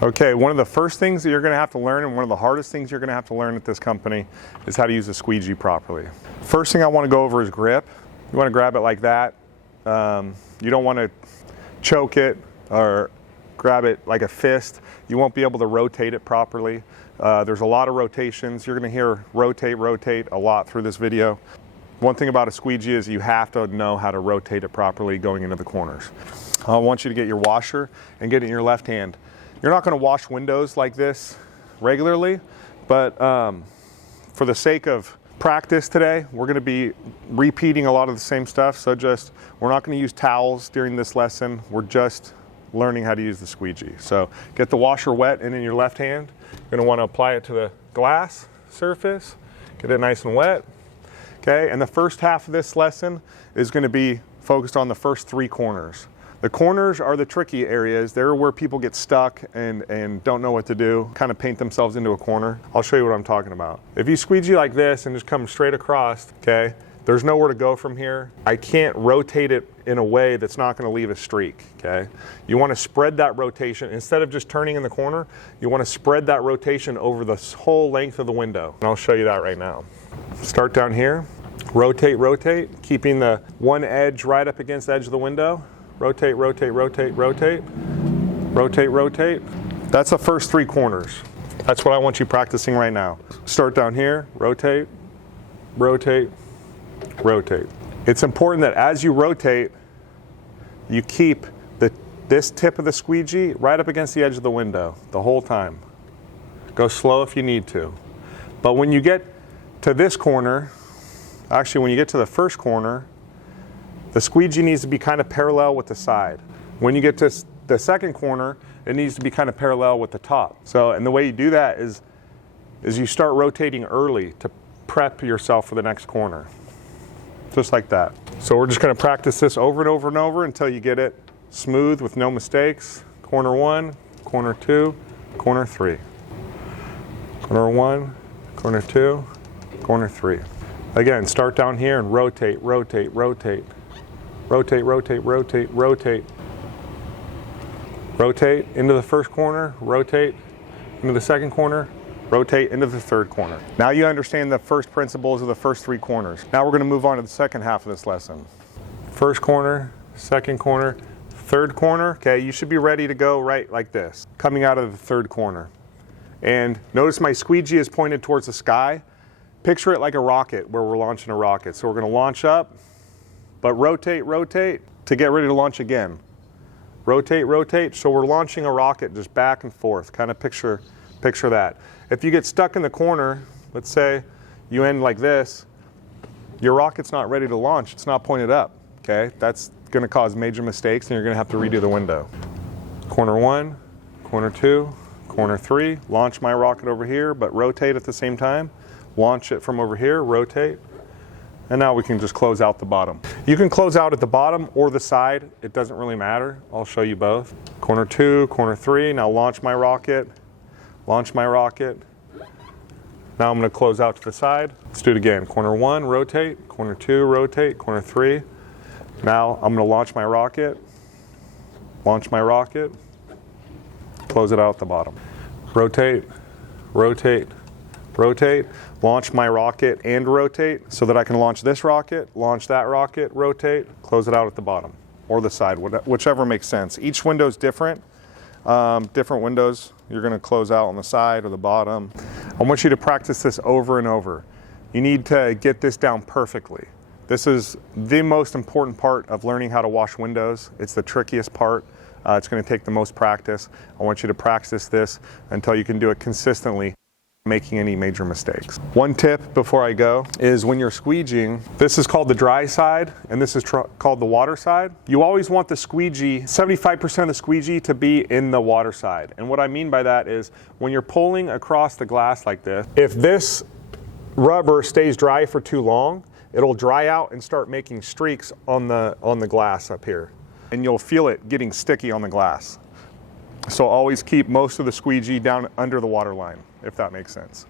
Okay, one of the first things that you're going to have to learn, and one of the hardest things you're going to have to learn at this company, is how to use the squeegee properly. First thing I want to go over is grip. You want to grab it like that. You don't want to choke it or grab it like a fist. You won't be able to rotate it properly. There's a lot of rotations. You're going to hear rotate, rotate a lot through this video. One thing about a squeegee is you have to know how to rotate it properly going into the corners. I want you to get your washer and get it in your left hand. You're not going to wash windows like this regularly, but for the sake of practice today, we're going to be repeating a lot of the same stuff. So we're not going to use towels during this lesson. We're just learning how to use the squeegee. So get the washer wet and in your left hand. You're going to want to apply it to the glass surface. Get it nice and wet. Okay, and the first half of this lesson is going to be focused on the first three corners. The corners are the tricky areas. They're where people get stuck and don't know what to do, kind of paint themselves into a corner. I'll show you what I'm talking about. If you squeegee like this and just come straight across, okay, there's nowhere to go from here. I can't rotate it in a way that's not going to leave a streak, okay? You want to spread that rotation. Instead of just turning in the corner, you want to spread that rotation over the whole length of the window. And I'll show you that right now. Start down here, rotate, rotate, keeping the one edge right up against the edge of the window. Rotate, rotate, rotate, rotate, rotate, rotate. That's the first three corners. That's what I want you practicing right now. Start down here, rotate, rotate, rotate. It's important that as you rotate, you keep this tip of the squeegee right up against the edge of the window the whole time. Go slow if you need to. But when you get to this corner, actually when you get to the first corner, the squeegee needs to be kind of parallel with the side. When you get to the second corner, it needs to be kind of parallel with the top. So, and the way you do that is you start rotating early to prep yourself for the next corner. Just like that. So we're just going to practice this over and over and over until you get it smooth with no mistakes. Corner one, corner two, corner three. Corner one, corner two, corner three. Again, start down here and rotate, rotate, rotate. Rotate, rotate, rotate, rotate. Rotate into the first corner, rotate into the second corner, rotate into the third corner. Now you understand the first principles of the first three corners. Now we're going to move on to the second half of this lesson. First corner, second corner, third corner. Okay, you should be ready to go right like this, coming out of the third corner. And notice my squeegee is pointed towards the sky. Picture it like a rocket where we're launching a rocket. So we're going to launch up, but rotate, rotate to get ready to launch again. Rotate, rotate. So we're launching a rocket just back and forth. Kind of picture that. If you get stuck in the corner, let's say you end like this, your rocket's not ready to launch. It's not pointed up. Okay, that's going to cause major mistakes, and you're going to have to redo the window. Corner one, corner two, corner three. Launch my rocket over here, but rotate at the same time. Launch it from over here, rotate. And now we can just close out the bottom. You can close out at the bottom or the side. It doesn't really matter. I'll show you both. Corner two, corner three. Now launch my rocket. Launch my rocket. Now I'm going to close out to the side. Let's do it again. Corner one, rotate. Corner two, rotate. Corner three. Now I'm going to launch my rocket. Launch my rocket. Close it out at the bottom. Rotate, rotate, rotate, launch my rocket and rotate so that I can launch this rocket, launch that rocket, rotate, close it out at the bottom or the side, whichever makes sense. Each window is different. Different windows you're going to close out on the side or the bottom. I want you to practice this over and over. You need to get this down perfectly. This is the most important part of learning how to wash windows. It's the trickiest part. It's going to take the most practice. I want you to practice this until you can do it consistently, making any major mistakes. One tip before I go is when you're squeegeeing, this is called the dry side and this is called the water side. You always want the squeegee, 75% of the squeegee to be in the water side. And what I mean by that is when you're pulling across the glass like this, if this rubber stays dry for too long, it'll dry out and start making streaks on the glass up here. And you'll feel it getting sticky on the glass. So always keep most of the squeegee down under the water line, if that makes sense.